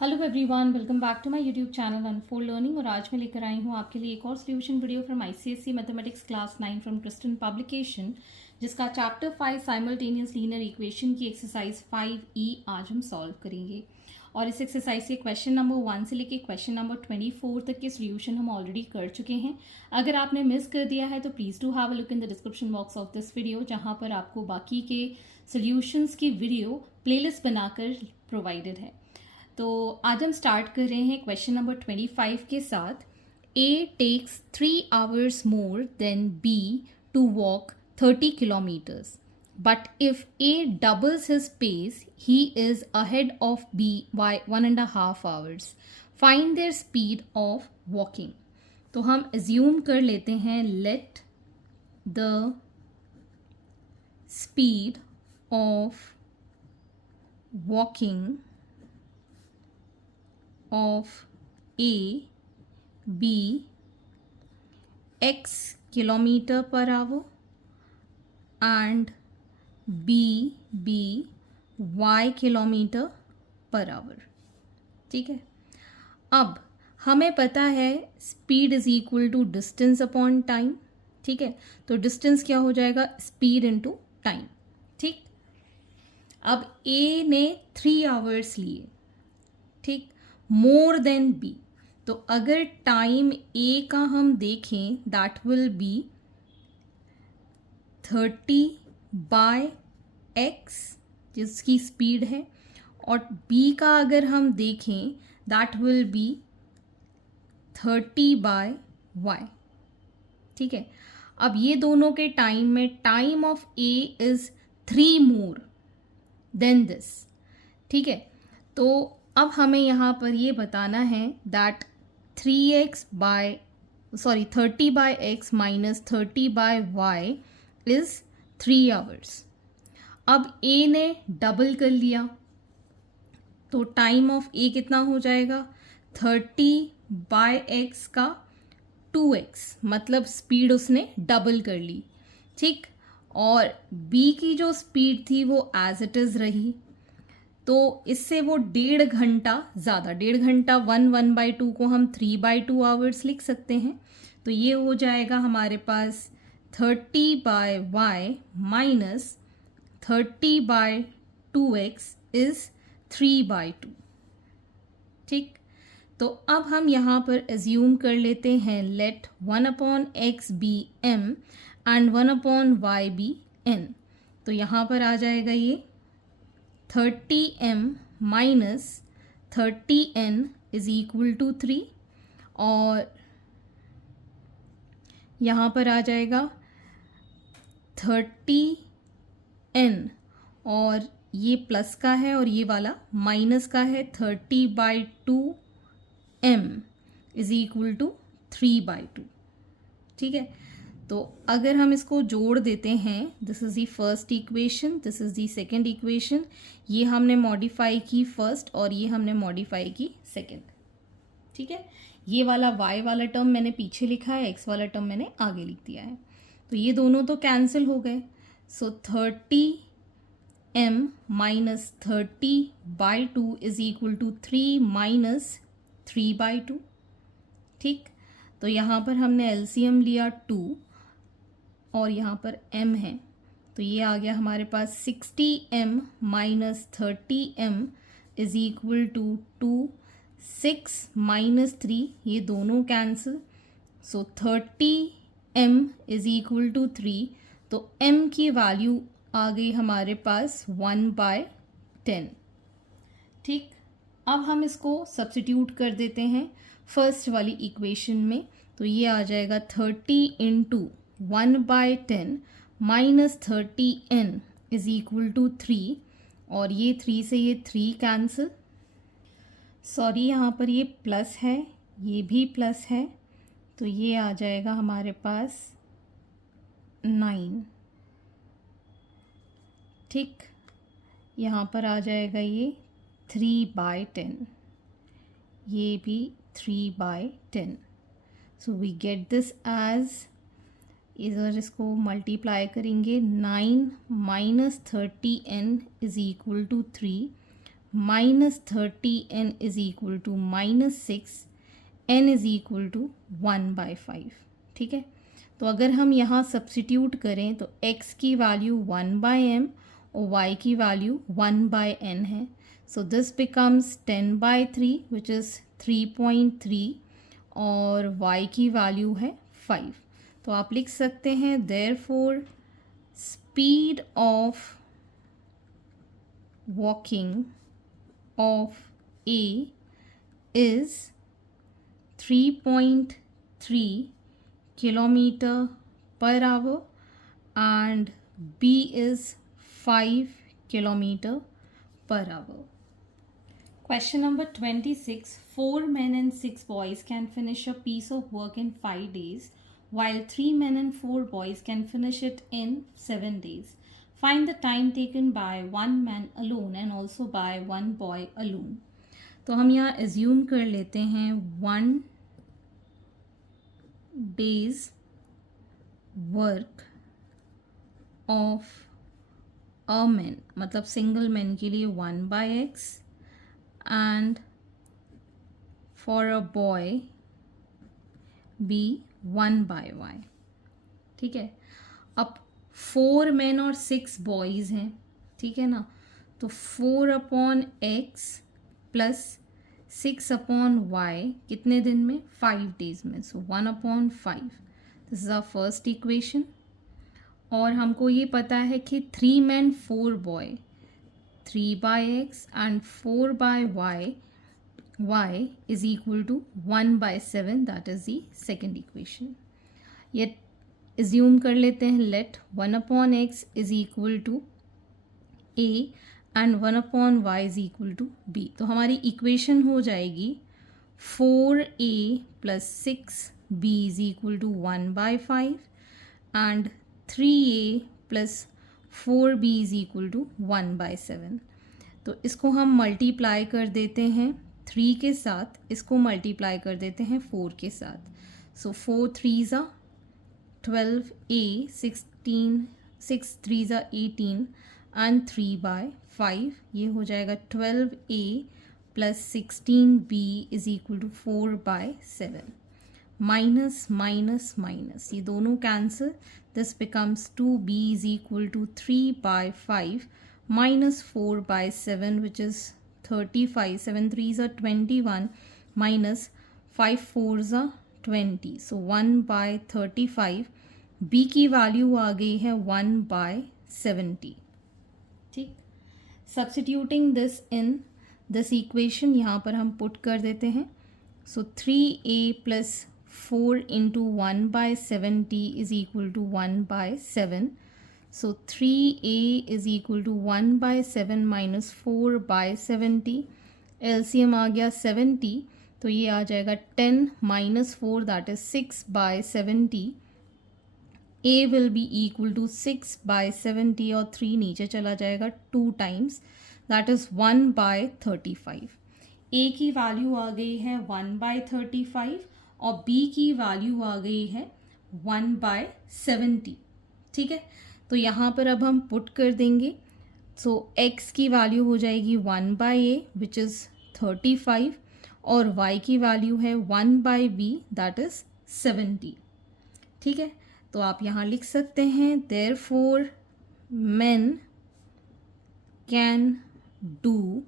Hello everyone, welcome back to my YouTube channel unfold learning. और आज मैं लेकर आई हूँ आपके लिए एक और solution video from ICSE mathematics class 9 from Kristen publication, जिसका चैप्टर 5 साइमल्टेनियस लीनियर इक्वेशन की एक्सरसाइज 5E आज हम सॉल्व करेंगे। और इस एक्सरसाइज के क्वेश्चन नंबर 1 से लेकर क्वेश्चन नंबर 24 तक के सोल्यूशन हम ऑलरेडी कर चुके हैं। अगर आपने मिस कर दिया है तो please do have a look in the description box of this video, जहाँ पर आपको बाकी के सोल्यूशंस की वीडियो प्लेलिस्ट बनाकर प्रोवाइडेड है। तो आज हम स्टार्ट कर रहे हैं क्वेश्चन नंबर 25 के साथ। A takes 3 hours more than B to walk 30 kilometers. But if A doubles his pace, he is ahead of B by 1.5 hours. Find their speed of walking. तो हम assume कर लेते हैं let the speed of walking of A be x kilometer per hour and B be y kilometer per hour। ठीक है, अब हमें पता है speed is equal to distance upon time. ठीक है, तो डिस्टेंस क्या हो जाएगा, स्पीड इनटू टाइम। ठीक, अब ए ने 3 आवर्स लिए, ठीक, मोर देन बी। तो अगर टाइम ए का हम देखें that will be 30 by x, जिसकी स्पीड है, और बी का अगर हम देखें that will be 30 by y. ठीक है, अब ये दोनों के टाइम में time of A is 3 more than this. ठीक है, तो अब हमें यहाँ पर ये बताना है that 30 by x minus 30 by y is 3 hours. अब ए ने डबल कर लिया तो टाइम ऑफ ए कितना हो जाएगा, 30 बाय एक्स का 2x, मतलब स्पीड उसने डबल कर ली। ठीक, और बी की जो स्पीड थी वो एज इट इज़ रही, तो इससे वो 1.5 घंटा ज़्यादा, 1.5 घंटा 1/2 को हम 3/2 आवर्स लिख सकते हैं। तो ये हो जाएगा हमारे पास 30 by y minus 30 by 2x is 3/2। ठीक, तो अब हम यहाँ पर एज्यूम कर लेते हैं let 1/x be m and 1/y be n। तो यहाँ पर आ जाएगा ये 30m minus 30n is equal to 3, और यहाँ पर आ जाएगा 30n, और ये प्लस का है और ये वाला माइनस का है। 30/2m is equal to 3/2। ठीक है, तो अगर हम इसको जोड़ देते हैं, this is the first equation, this is the second equation. ये हमने मॉडिफाई की फर्स्ट और ये हमने मॉडिफाई की सेकेंड। ठीक है, ये वाला y वाला टर्म मैंने पीछे लिखा है, x वाला टर्म मैंने आगे लिख दिया है। तो ये दोनों तो कैंसिल हो गए। So 30m minus 30/2 is equal to 3 minus 3/2। ठीक, तो यहाँ पर हमने एलसीएम लिया 2 और यहाँ पर m है, तो ये आ गया हमारे पास 60m minus 30m is equal to 2, 6 minus 3, ये दोनों cancel. So 30m is equal to 3, तो m की वैल्यू आ गई हमारे पास 1/10। ठीक, अब हम इसको सब्स्टिट्यूट कर देते हैं फर्स्ट वाली इक्वेशन में। तो ये आ जाएगा 30 into 1/10 minus 30n is equal to 3, और ये 3 से ये 3 कैंसिल। सॉरी, यहाँ पर ये प्लस है, ये भी प्लस है, तो ये आ जाएगा हमारे पास 9। ठीक, यहाँ पर आ जाएगा ये 3/10, ये भी 3/10। So we get this as, इधर इसको मल्टीप्लाई करेंगे, 9 minus 30n is equal to 3 -30n is equal to -6, n is equal to 1/5। ठीक है, तो अगर हम यहाँ सब्सटीट्यूट करें तो x की वैल्यू 1/m और y की वैल्यू 1/n है। सो दिस बिकम्स 10/3 विच इज़ 3.3 और y की वैल्यू है 5। तो आप लिख सकते हैं therefore speed of walking of A is 3.3 kilometer per hour and B is 5 kilometer per hour. Question number 26. 4 men and 6 boys can finish a piece of work in 5 days, while 3 men and 4 boys can finish it in 7 days. Find the time taken by 1 man alone and also by 1 boy alone. तो हम यहाँ assume कर लेते हैं 1 days work of a man, मतलब single man के लिए 1/x and for a boy be 1/y। ठीक है, अब 4 मैन और 6 बॉयज़ हैं, ठीक है ना, तो 4/x प्लस 6/y कितने दिन में? 5 डेज में। So 1/5, this is our first equation. और हमको ये पता है कि 3 man 4 boy 3/x and 4/y y is equal to 1/7, that is the second equation. ये एज्यूम कर लेते हैं, let 1/x is equal to a and 1/y is equal to b। तो हमारी इक्वेशन हो जाएगी 4a plus 6b is equal to 1/5 and 3a plus 4b is equal to 1/7। तो इसको हम मल्टीप्लाई कर देते हैं 3 के साथ, इसको मल्टीप्लाई कर देते हैं 4 के साथ। सो 4 3s are 12a, 16 6 3s are 18 and 3/5, ये हो जाएगा 12a plus 16b is equal to 4/7। Minus minus minus, ये दोनों cancel, this becomes 2b is equal to 3/5 minus 4/7 which is 35, 7 3s are 21 minus 5 4s are 20, so 1/35। b की value आ गई है 1/70। ठीक, substituting this in this equation यहाँ पर हम पुट कर देते हैं। So 3a plus 4 into 1/70 is equal to 1/7। So 3a is equal to 1/7 minus 4/70, LCM आ गया 70, तो ये आ जाएगा 10 minus 4 that is 6/70। a will be equal to 6/70 और 3 नीचे चला जाएगा 2 टाइम्स, दैट इज़ 1/35। a की वैल्यू आ गई है 1/35 और b की वैल्यू आ गई है 1/70। ठीक है, तो यहाँ पर अब हम पुट कर देंगे। सो x की वैल्यू हो जाएगी 1/a विच इज़ 35 और y की वैल्यू है 1/b दैट इज़ 70। ठीक है, तो आप यहाँ लिख सकते हैं therefore men can do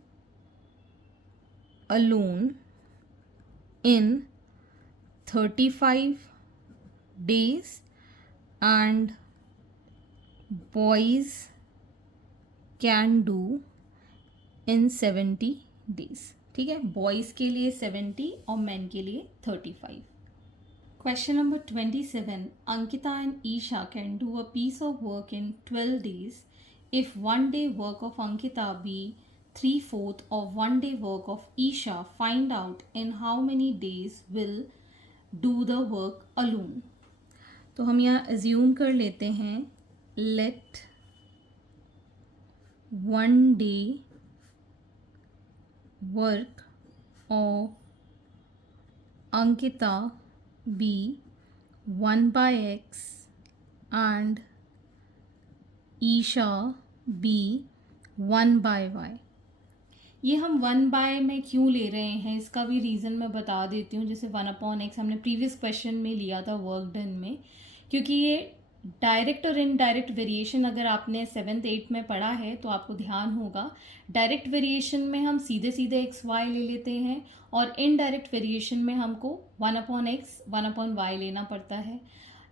alone in 35 days and boys can do in 70 days। ठीक है, बॉयज़ के लिए 70 और मैन के लिए 35। Question number 27. Ankita and Isha can do a piece of work in 12 days if 1 day work of Ankita be 3/4 of 1 day work of Isha. Find out in how many days will do the work alone. तो हम यहाँ assume कर लेते हैं let 1 day work of Ankita be 1/x and Isha be 1/y। ये हम 1 में क्यों ले रहे हैं इसका भी रीज़न मैं बता देती हूँ। जैसे 1/x हमने प्रीवियस क्वेश्चन में लिया था वर्क डन में, क्योंकि ये डायरेक्ट और इनडायरेक्ट वेरिएशन अगर आपने 7th 8th में पढ़ा है तो आपको ध्यान होगा। डायरेक्ट वेरिएशन में हम सीधे सीधे XY ले लेते हैं और इनडायरेक्ट वेरिएशन में हमको 1/x 1/y लेना पड़ता है।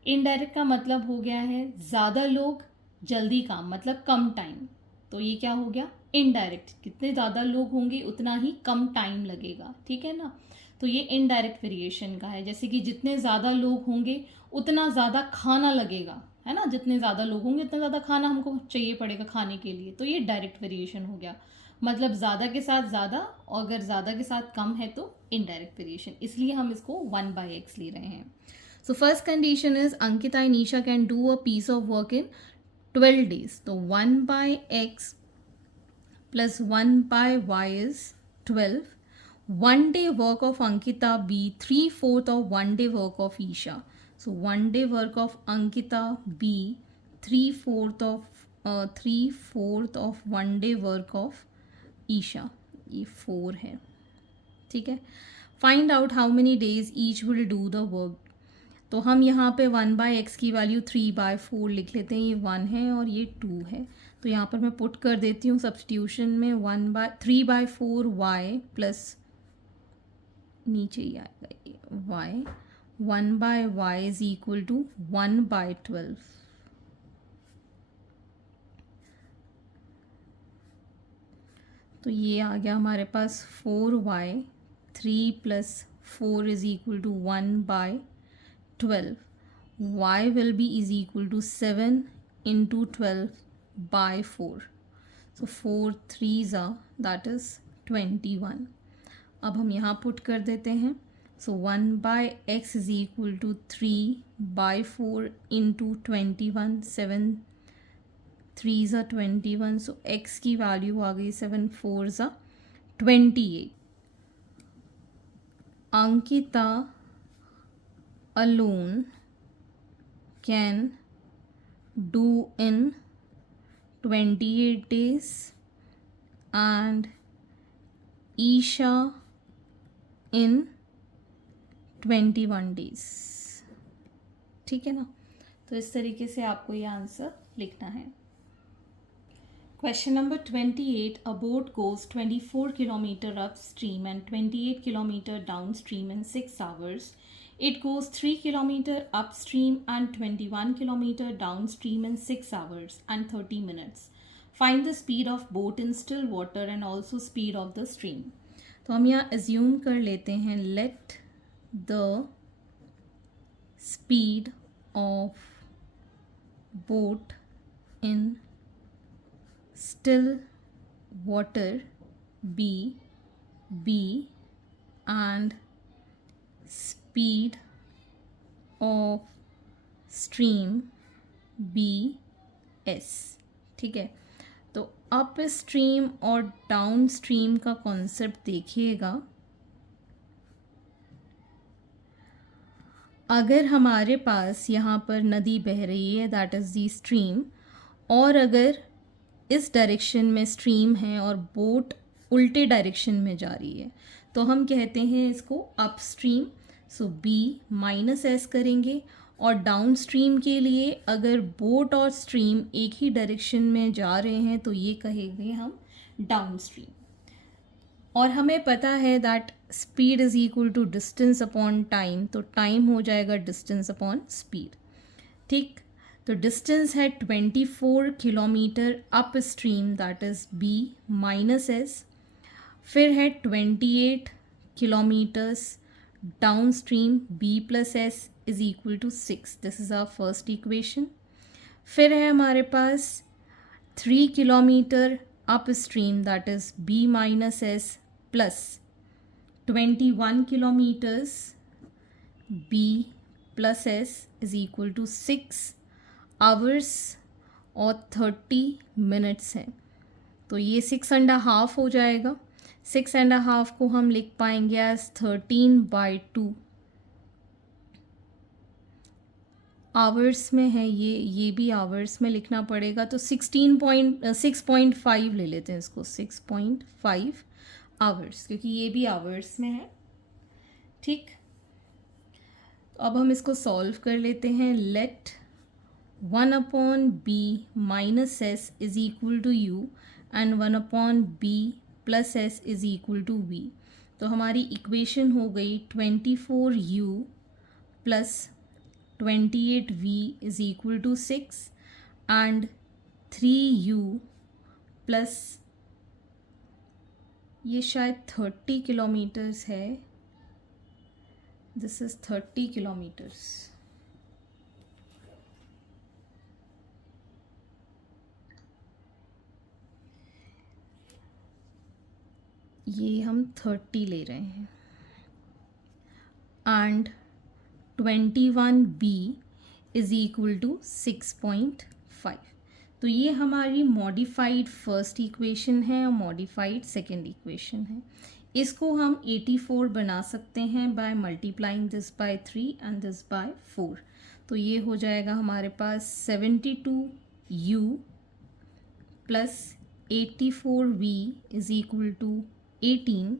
इनडायरेक्ट का मतलब हो गया है ज़्यादा लोग जल्दी काम, मतलब कम टाइम। तो ये क्या हो गया इनडायरेक्ट, कितने ज़्यादा लोग होंगे उतना ही कम टाइम लगेगा, ठीक है ना। तो ये इनडायरेक्ट वेरिएशन का है, जैसे कि जितने ज़्यादा लोग होंगे उतना ज़्यादा खाना लगेगा, है ना। जितने ज़्यादा लोग होंगे उतना ज़्यादा खाना हमको चाहिए पड़ेगा खाने के लिए। तो ये डायरेक्ट वेरिएशन हो गया, मतलब ज़्यादा के साथ ज़्यादा और अगर ज़्यादा के साथ कम है तो इनडायरेक्ट वेरिएशन, इसलिए हम इसको 1/x ले रहे हैं। So first condition is Ankita and Isha can do a piece of work in 12 days. So 1/x plus 1/y is 12. 1 day work of Ankita be 3/4 of 1 day work of Isha. So 1 day work of Ankita be 3/4 of 1 day work of Isha. ये 4 है, ठीक है। Find out how many days each will do the work. तो हम यहाँ पे 1/x की value 3/4 लिख लेते हैं। ये 1 है और ये 2 है, तो यहाँ पर मैं पुट कर देती हूँ सब्सटीट्यूशन में 3/4 y प्लस नीचे ही आएगा ये y, 1/y is equal to 1/12। तो ये आ गया हमारे पास 4y, 3 plus 4 is equal to 1/12. Y will be is equal to 7 into 12/4. So 4 3s are, that is 21. अब हम यहाँ पुट कर देते हैं। So 1/x is equal to 3/4 into 21. 7 3s are 21. So x की वैल्यू आ गई 7 4s are 28. Ankita alone can do in 28 days and Isha in 21 days, ठीक है ना। तो इस तरीके से आपको ये आंसर लिखना है। Question number 28. A boat goes 24 kilometer upstream and 28 kilometer downstream in 6 hours. It goes 3 kilometer upstream and 21 kilometer downstream in 6 hours and 30 minutes. Find the speed of boat in still water and also speed of the stream. तो हम यहाँ assume कर लेते हैं let the speed of boat in still water be b and speed of stream b s, ठीक है। तो up stream और डाउन स्ट्रीम का कॉन्सेप्ट देखिएगा। अगर हमारे पास यहाँ पर नदी बह रही है, दैट इज़ दी स्ट्रीम, और अगर इस डायरेक्शन में स्ट्रीम है और बोट उल्टे डायरेक्शन में जा रही है, तो हम कहते हैं इसको अप स्ट्रीम। सो बी माइनस एस करेंगे, और डाउन स्ट्रीम के लिए अगर बोट और स्ट्रीम एक ही डायरेक्शन में जा रहे हैं तो ये कहेंगे हम डाउन स्ट्रीम। और हमें पता है that speed is equal to distance upon time, तो टाइम हो जाएगा डिस्टेंस अपॉन स्पीड, ठीक। तो डिस्टेंस है 24 kilometre upstream, that is B minus S. फिर है 28 kilometres downstream, B plus S is equal to 6, this is our first equation. फिर है हमारे पास 3 kilometre upstream, that is B minus S plus 21 kilometres B plus S is equal to 6 hours और 30 minutes है। तो ये 6.5 हो जाएगा। 6.5 को हम लिख पाएंगे एज 13/2। आवर्स में है ये भी आवर्स में लिखना पड़ेगा, तो 6.5 ले लेते हैं इसको, 6.5 आवर्स, क्योंकि ये भी आवर्स में है। ठीक, तो अब हम इसको सॉल्व कर लेते हैं। Let 1/b minus S is equal to U and 1/b plus S is equal to V. तो हमारी इक्वेशन हो गई 24u plus 28v is equal to 6 and 3u plus, ये शायद 30 किलोमीटर्स है, दिस इज 30 किलोमीटर्स। ये हम 30 ले रहे हैं and 21b is equal to 6.5। तो ये हमारी मॉडिफाइड फर्स्ट इक्वेशन है और मॉडिफाइड सेकेंड इक्वेशन है। इसको हम 84 बना सकते हैं by multiplying this by 3 and this by 4। तो ये हो जाएगा हमारे पास 72u plus 84v is equal to 18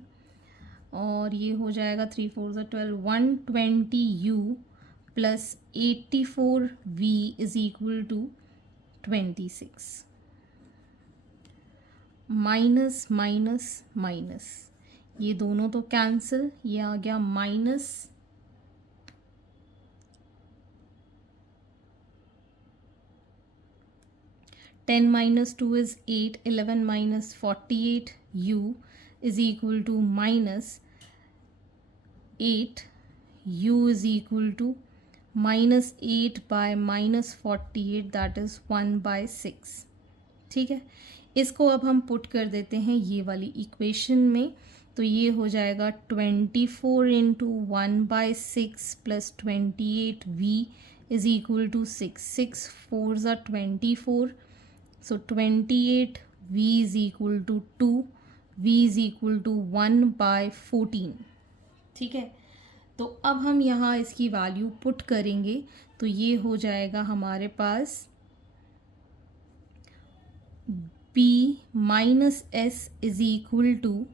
और ये हो जाएगा 3 4 12 120u plus 84v is equal to 26। Minus minus minus, ये दोनों तो कैंसिल, ये आ गया minus 10 minus 2 is 8, 11 minus 48u is equal to minus 8, u is equal to minus 8 by minus 48, that is 1 by 6। ठीक है, इसको अब हम पुट कर देते हैं ये वाली इक्वेशन में। तो ये हो जाएगा 24 into 1 by 6 plus 28v is equal to 6, 6 4 ज़ा 24, so 28v is equal to 2, v is equal to 1 by 14। ठीक है, तो अब हम यहाँ इसकी वैल्यू पुट करेंगे तो ये हो जाएगा हमारे पास b minus S is equal to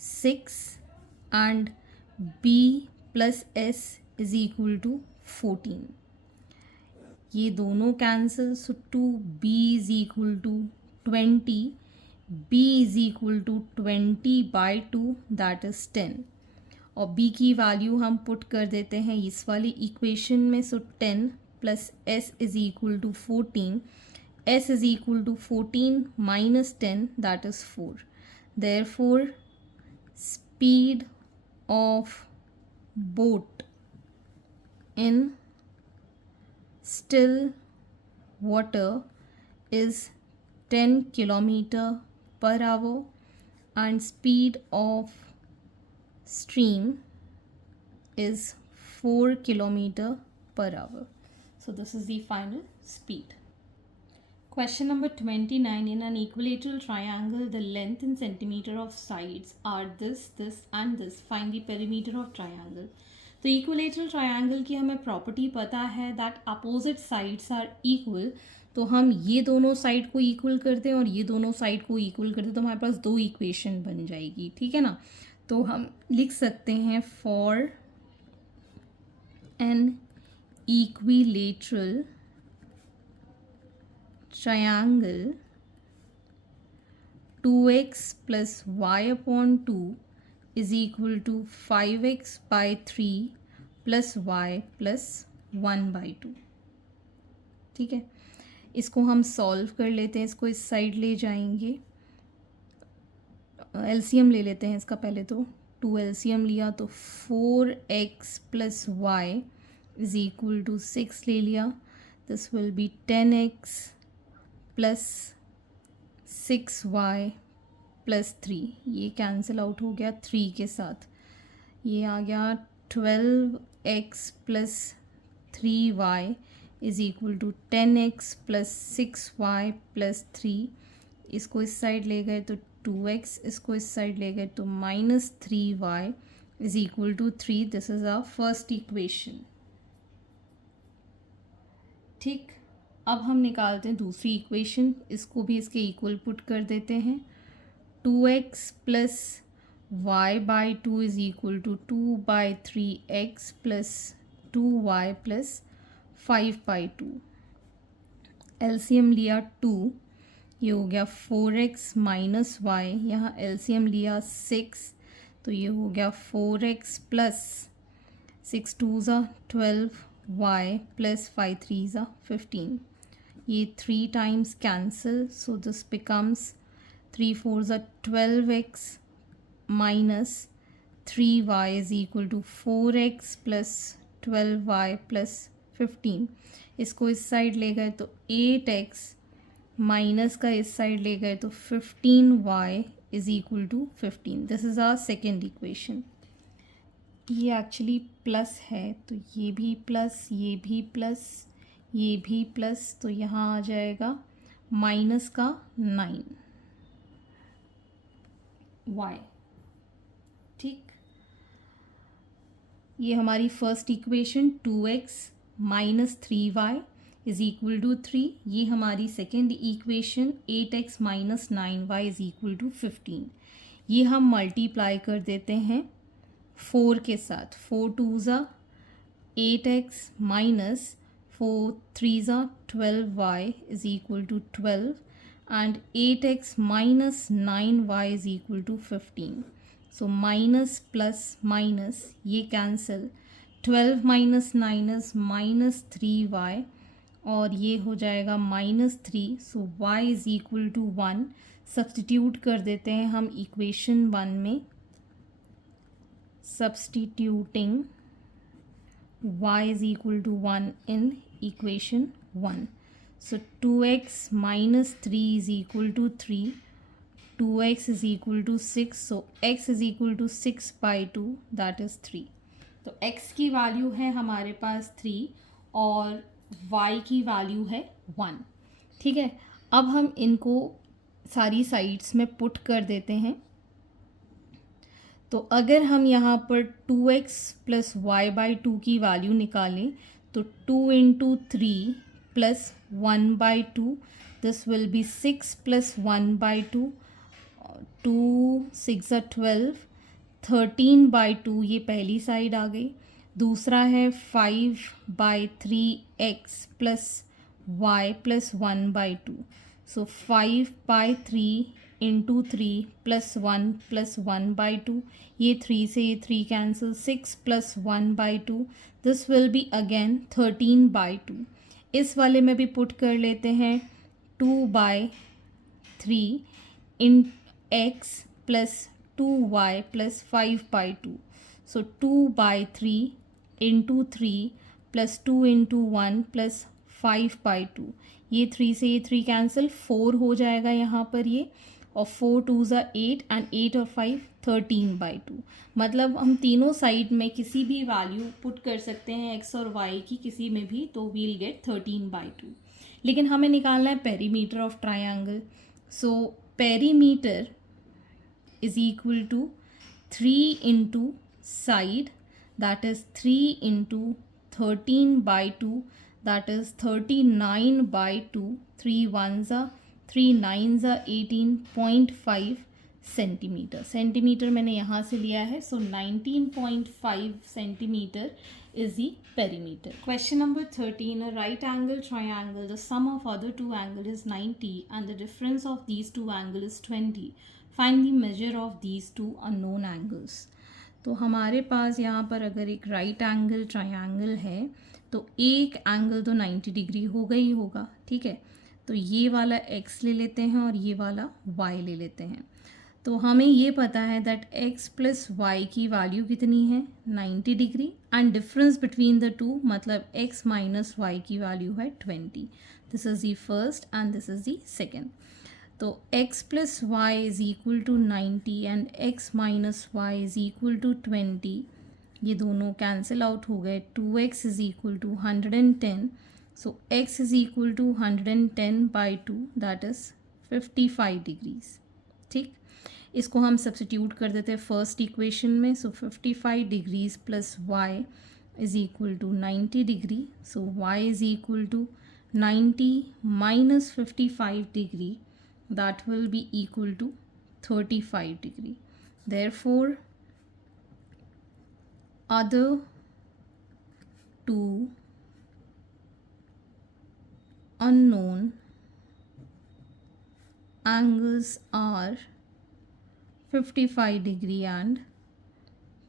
6 and b plus S is equal to 14। ये दोनों cancel, so 2b is equal to 20, b is equal to 20 by 2 that is 10। और b की वैल्यू हम पुट कर देते हैं इस वाली इक्वेशन में। So 10 plus s is equal to 14, s is equal to 14 minus 10 that is 4। Therefore speed of boat in still water is 10 kilometer per hour and speed of stream is 4 kilometer per hour. So this is the final speed. Question number 29. In an equilateral triangle, the length in centimeter of sides are this, this and this. Find the perimeter of triangle. तो equilateral triangle की हमें property पता है that opposite sides are equal. तो हम ये दोनों side को इक्वल करते हैं और ये दोनों साइड को इक्वल करते हैं तो हमारे पास दो इक्वेशन बन जाएगी। ठीक है ना, तो हम लिख सकते हैं for an equilateral triangle 2x plus y upon 2 is equal to 5x by 3 plus y plus 1 by 2। ठीक है, इसको हम सॉल्व कर लेते हैं। इसको इस साइड ले जाएंगे, एलसीएम ले लेते हैं इसका। पहले तो 2 एलसीएम लिया तो 4x plus y is equal to 6 ले लिया। This will be 10x plus 6y plus 3, ये कैंसिल आउट हो गया 3 के साथ। ये आ गया 12x plus 3y is equal to 10x plus 6y plus 3। इसको इस साइड ले गए तो 2x, इसको इस साइड ले गए तो minus 3y is equal to 3। This is our first equation. ठीक, अब हम निकालते हैं दूसरी इक्वेशन। इसको भी इसके इक्वल पुट कर देते हैं। 2x plus y by 2 is equal to 2 by 3x plus 2y plus 5 by 2। LCM लिया 2, ये हो गया 4x माइनस वाई, यहाँ एलसीएम लिया 6, तो ये हो गया 4x प्लस 6 टू ज़ा 12 y प्लस 5 3 ज़ा 15। ये 3 times cancel, so this becomes 3 4 ज़ा 12x minus 3y is equal to 4x plus 12y plus 15। इसको इस साइड ले गए तो 8x माइनस का इस साइड ले गए तो 15y is equal to 15। This is our second equation. ये एक्चुअली प्लस है, तो ये भी प्लस, ये भी प्लस, ये भी प्लस, तो यहाँ आ जाएगा माइनस का 9y। ठीक, ये हमारी first equation 2x minus 3y is equal to 3। ये हमारी second equation 8x minus 9y is equal to 15। ये हम मल्टीप्लाई कर देते हैं 4 के साथ। 4 टू ज़ा 8x माइनस 4 3 ज़ा 12y is equal to 12 and 8x minus 9y is equal to 15। So minus plus minus ये cancel, 12 minus 9 is minus 3y और ये हो जाएगा minus 3। So y is equal to 1। Substitute कर देते हैं हम इक्वेशन 1 में। Substituting y is equal to 1 in equation 1। So 2x minus 3 is equal to 3, 2x is equal to 6, so x is equal to 6 by 2, that is 3। तो x की value है हमारे पास 3 और y की वैल्यू है 1। ठीक है, अब हम इनको सारी साइड्स में पुट कर देते हैं। तो अगर हम यहाँ पर 2x प्लस वाई बाई 2 की वैल्यू निकालें तो 2 into 3 plus 1 by 2, this will be 6 plus 1 by 2, 2 6 12, 13 by 2 ये पहली साइड आ गई। दूसरा है 5 by 3x plus y plus 1 by 2, so 5 by 3 into 3 plus 1 by 2, ये 3 से ये 3 cancel, 6 plus 1 by 2, this will be again 13 by 2। इस वाले में भी पुट कर लेते हैं 2 by 3 in x plus 2y plus 5 by 2, so 2 by 3 into 3 plus 2 into 1 plus 5 by 2, ये 3 से ये 3 कैंसिल, 4 हो जाएगा यहाँ पर ये, और 4 टू ज़ा 8 एंड 8 और 5 13 बाई 2। मतलब हम तीनों साइड में किसी भी वैल्यू पुट कर सकते हैं x और y की किसी में भी, तो वील गेट 13 बाई 2। लेकिन हमें निकालना है perimeter of triangle. So perimeter is equal to 3 into side, that is 3 into 13 by 2, that is 39 by 2, 3 ones are 3 nines are 18.5 centimetre. Centimetre मैंने यहाँ से लिया है, सो 19.5 centimetre is the perimeter. Question number 13, a right angle triangle, the sum of other two angles is 90 and the difference of these two angles is 20. Find the measure of these two unknown angles. तो हमारे पास यहाँ पर अगर एक right angle triangle है तो एक angle तो 90 डिग्री होगा ही होगा। ठीक है, तो ये वाला x ले लेते हैं और ये वाला y ले लेते हैं। तो हमें ये पता है दैट x प्लस वाई की वैल्यू कितनी है 90 degree and difference between the two मतलब x माइनस वाई की वैल्यू है 20। This is the first and this is the second. तो x plus y is equal to 90 and x minus y is equal to 20, ये दोनों cancel out हो गए। 2x is equal to 110, so x is equal to 110 by 2, that is 55 degrees. ठीक, इसको हम substitute कर देते हैं फर्स्ट इक्वेशन में। So 55 degrees plus y is equal to 90 degree, so y is equal to 90 minus 55 degree, that will be equal to 35 degree. therefore other two unknown angles are 55 degree and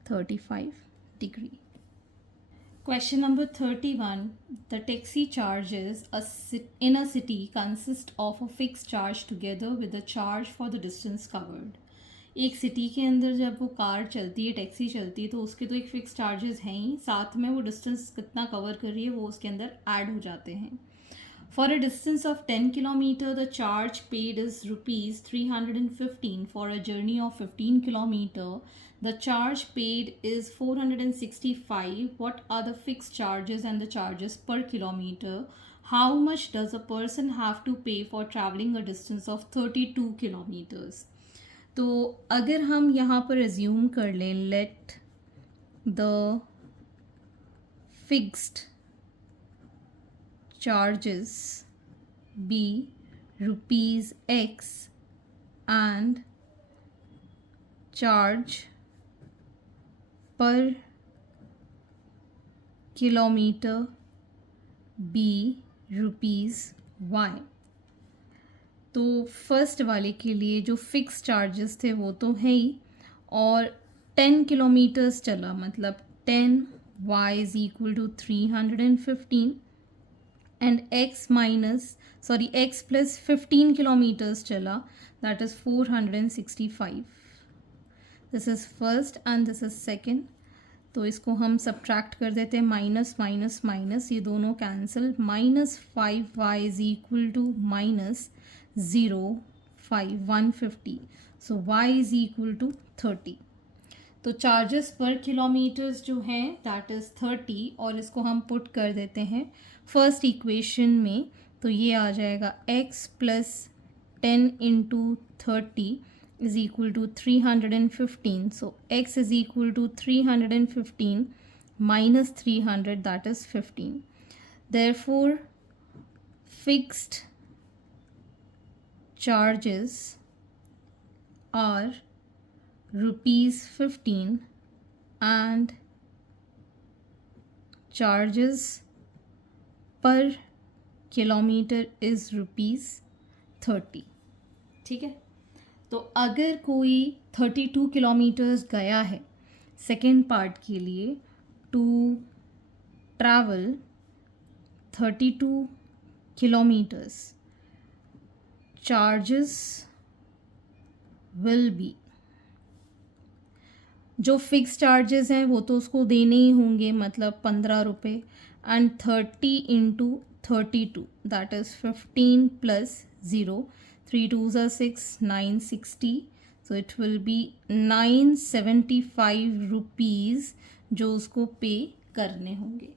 35 degree. Question number 31. The taxi charges in a city consist of a fixed charge together with the charge for the distance covered. एक city के अंदर जब वो car चलती है, taxi चलती है, तो उसके तो एक फिक्स चार्जेस हैं ही, साथ में वो डिस्टेंस कितना कवर कर रही है वो उसके अंदर ऐड हो जाते हैं. For a distance of 10 km, the charge paid is rupees 315. For a journey of 15 km, the charge paid is 465. What are the fixed charges and the charges per kilometer? How much does a person have to pay for traveling a distance of 32 kilometers? तो अगर हम यहाँ पर assume कर लें, let the fixed charges be rupees X and charge per kilometer be rupees Y. तो first वाले के लिए जो फिक्स चार्जेस थे वो तो है ही, और 10 किलोमीटर्स चला मतलब 10 y is equal to 315 and x plus 15 kilometers chala, that is 465. This is first and this is second. तो इसको हम सब्ट्रैक्ट कर देते हैं, माइनस माइनस माइनस, ये दोनों cancel, -5y is equal to -0.5 150. So y is equal to 30. तो charges पर किलोमीटर्स जो हैं दैट इज़ 30, और इसको हम पुट कर देते हैं फर्स्ट इक्वेशन में. तो ये आ जाएगा x plus 10 into 30 is equal to 315. So x is equal to 315 minus 300, that is 15. Therefore fixed charges are rupees 15 and charges per kilometer is rupees 30. ठीक है. तो अगर कोई 32 किलोमीटर्स गया है सेकेंड पार्ट के लिए, to travel 32 kilometres, charges will be, जो फिक्स चार्जेस हैं वो तो उसको देने ही होंगे, मतलब 15 रुपये, and 30 into 32 that is 15 plus 0, 3 2s are 6, 960. So it will be 975 rupees जो उसको पे करने होंगे.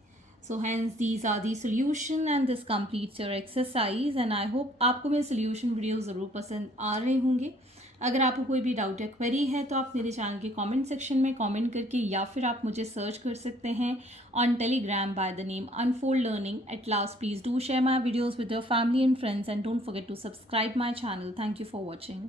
So hence these are the solution and this completes your exercise and I hope आपको मेरे solution वीडियो ज़रूर पसंद आ रहे होंगे. अगर आपको कोई भी डाउट या क्वेरी है तो आप मेरे चैनल के कमेंट सेक्शन में कमेंट करके, या फिर आप मुझे सर्च कर सकते हैं on Telegram by the name unfold learning. At last please do share my videos with your family and friends and don't forget to subscribe my channel. Thank you for watching.